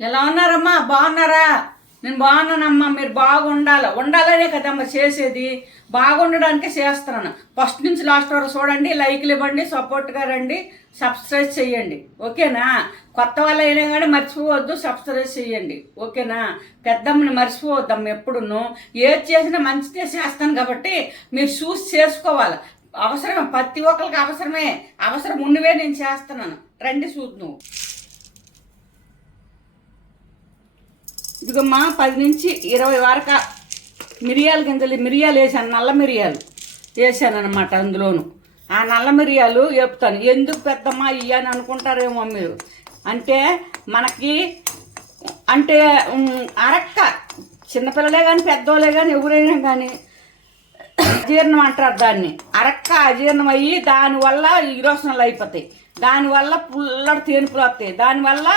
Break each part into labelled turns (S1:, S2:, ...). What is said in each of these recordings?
S1: ఎలా ఉన్నారమ్మా? బాగున్నారా? నేను బాగున్నానమ్మా మీరు బాగుండాలి. ఉండాలనే కదమ్మా చేసేది. బాగుండడానికే చేస్తున్నాను. ఫస్ట్ నుంచి లాస్ట్ వరకు చూడండి లైక్లు ఇవ్వండి సపోర్ట్గా రండి సబ్స్క్రైబ్ చేయండి. ఓకేనా? కొత్త వాళ్ళు అయినా కానీ మర్చిపోవద్దు సబ్స్క్రైబ్ చేయండి. ఓకేనా? పెద్దమ్మని మర్చిపోవద్దమ్మ ఎప్పుడును. ఏది చేసినా మంచిదే చేస్తాను కాబట్టి మీరు చూసి చేసుకోవాలి. అవసరమే ప్రతి ఒక్కరికి అవసరమే. అవసరం ఉన్నవే నేను చేస్తున్నాను. రండి చూద్దాం ఇదిగమ్మా పది నుంచి ఇరవై వరకు మిరియాల గింజలు మిరియాలు వేసాను నల్ల మిరియాలు వేసాను అనమాట అందులోను. ఆ నల్ల మిరియాలు చెప్తాను ఎందుకు పెద్దమ్మా ఇయ్య అని అనుకుంటారేమో మీరు? అంటే మనకి అంటే అరక్క చిన్నపిల్లలే కానీ పెద్దోళ్ళే కానీ ఎవరైనా కానీ అజీర్ణం అంటారు దాన్ని. అరక్క అజీర్ణం అయ్యి దానివల్ల ఈరోసనలు అయిపోతాయి. దానివల్ల పుల్లటి తేనుపులు వస్తాయి. దానివల్ల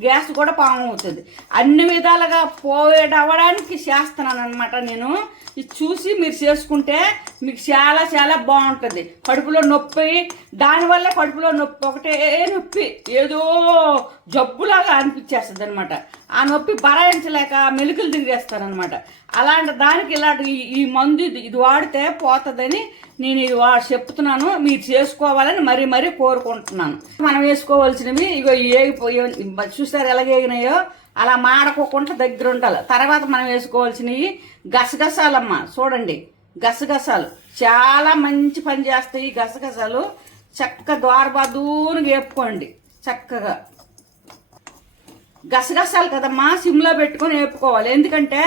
S1: గ్యాస్ కూడా పాము అవుతుంది. అన్ని విధాలుగా పోయేటవ్వడానికి చేస్తున్నాను అనమాట నేను. ఇది చూసి మీరు చేసుకుంటే మీకు చాలా చాలా బాగుంటుంది. కడుపులో నొప్పి దానివల్ల కడుపులో నొప్పి ఒకటే నొప్పి. ఏదో జబ్బులాగా అనిపించేస్తుంది అనమాట ఆ నొప్పి భరాయించలేక మెలుకులు దిగేస్తానమాట అలాంటి దానికి ఇలాంటి ఈ- ఈ మందు ఇది ఇది వాడితే పోతుందని నేను ఇది వా చెప్తున్నాను. మీరు చేసుకోవాలని మరీ మరీ కోరుకుంటున్నాను. మనం వేసుకోవాల్సినవి ఇగో ఏగిపోయి ఎలా ఎలాగేగినాయో అలా మాడకోకుండా దగ్గర ఉండాలి. తర్వాత మనం వేసుకోవాల్సినవి గసగసాలమ్మ. చూడండి గసగసాలు. చాలా మంచి పని చేస్తాయి గసగసాలు. చక్క ద్వారబాదూని వేపుకోండి చక్కగా. గసగసాలు కదమ్మా సిమ్లో పెట్టుకొని వేపుకోవాలి. ఎందుకంటే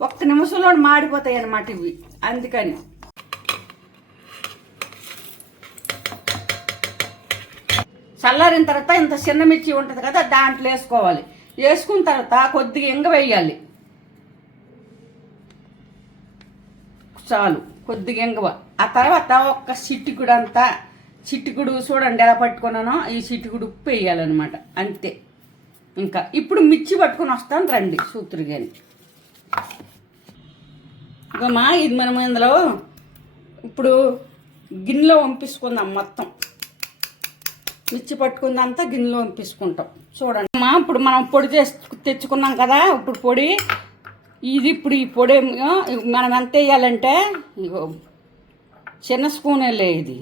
S1: ఒక్క నిమిషంలో మాడిపోతాయి అన్నమాట ఇవి. అందుకని. చల్లారిన తర్వాత ఇంత చిన్న మిర్చి ఉంటుంది కదా దాంట్లో వేసుకోవాలి. వేసుకున్న తర్వాత కొద్దిగా ఇంగ వేయాలి. చాలు కొద్దిగా ఇంగవ ఆ తర్వాత ఒక్క చిటికుడు అంతా చిటికుడు చూడండి ఎలా పట్టుకున్నానో ఈ చిటికుడు ఉప్పు వేయాలన్నమాట అంతే. ఇంకా ఇప్పుడు మిర్చి పట్టుకొని వస్తాను రండి సూత్రు కానీ ఇగమ్మా ఇది మనం ఇందులో ఇప్పుడు గిన్నెలో వంపించుకుందాం మొత్తం. మిర్చి పట్టుకుందంతా గిన్నెలో పంపించుకుంటాం చూడండి. అమ్మా ఇప్పుడు మనం పొడి చేసి తెచ్చుకున్నాం కదా ఇప్పుడు పొడి. ఇది ఇప్పుడు ఈ పొడి మనం ఎంత వేయాలంటే ఇగో చిన్న స్పూన్ వెళ్ళే ఇది.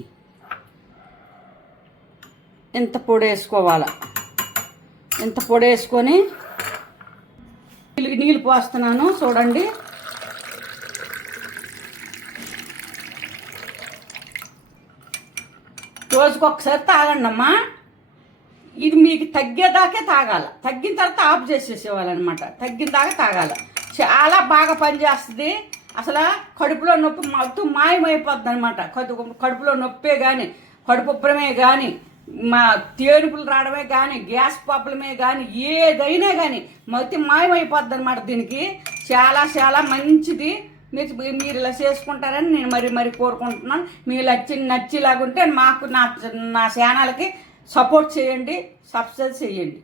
S1: ఇంత పొడి వేసుకోవాలా? ఇంత పొడి వేసుకొని నీళ్ళు పోస్తున్నాను చూడండి. రోజుకు ఒకసారి తాగండి అమ్మా ఇది మీకు తగ్గేదాకే తాగాల. తగ్గిన తర్వాత ఆఫ్ చేసేసేవాళ్ళనమాట. తగ్గిన దాకా తాగాల. చాలా బాగా పనిచేస్తుంది అసలు కడుపులో నొప్పి మొత్తం మాయమైపోద్ది అనమాట కడుపులో నొప్పే కానీ కడుపు కానీ మా తేనుపులు రావడమే కానీ గ్యాస్ ప్రాబ్లమే కానీ ఏదైనా కానీ మొత్తం మాయమైపోద్ది అనమాట దీనికి. చాలా చాలా మంచిది. మీరు మీరు ఇలా చేసుకుంటారని నేను మరి మరి కోరుకుంటున్నాను. మీరు నచ్చి నచ్చేలాగుంటే మాకు నా నా ఛానల్కి సపోర్ట్ చేయండి సబ్స్క్రైబ్ చేయండి.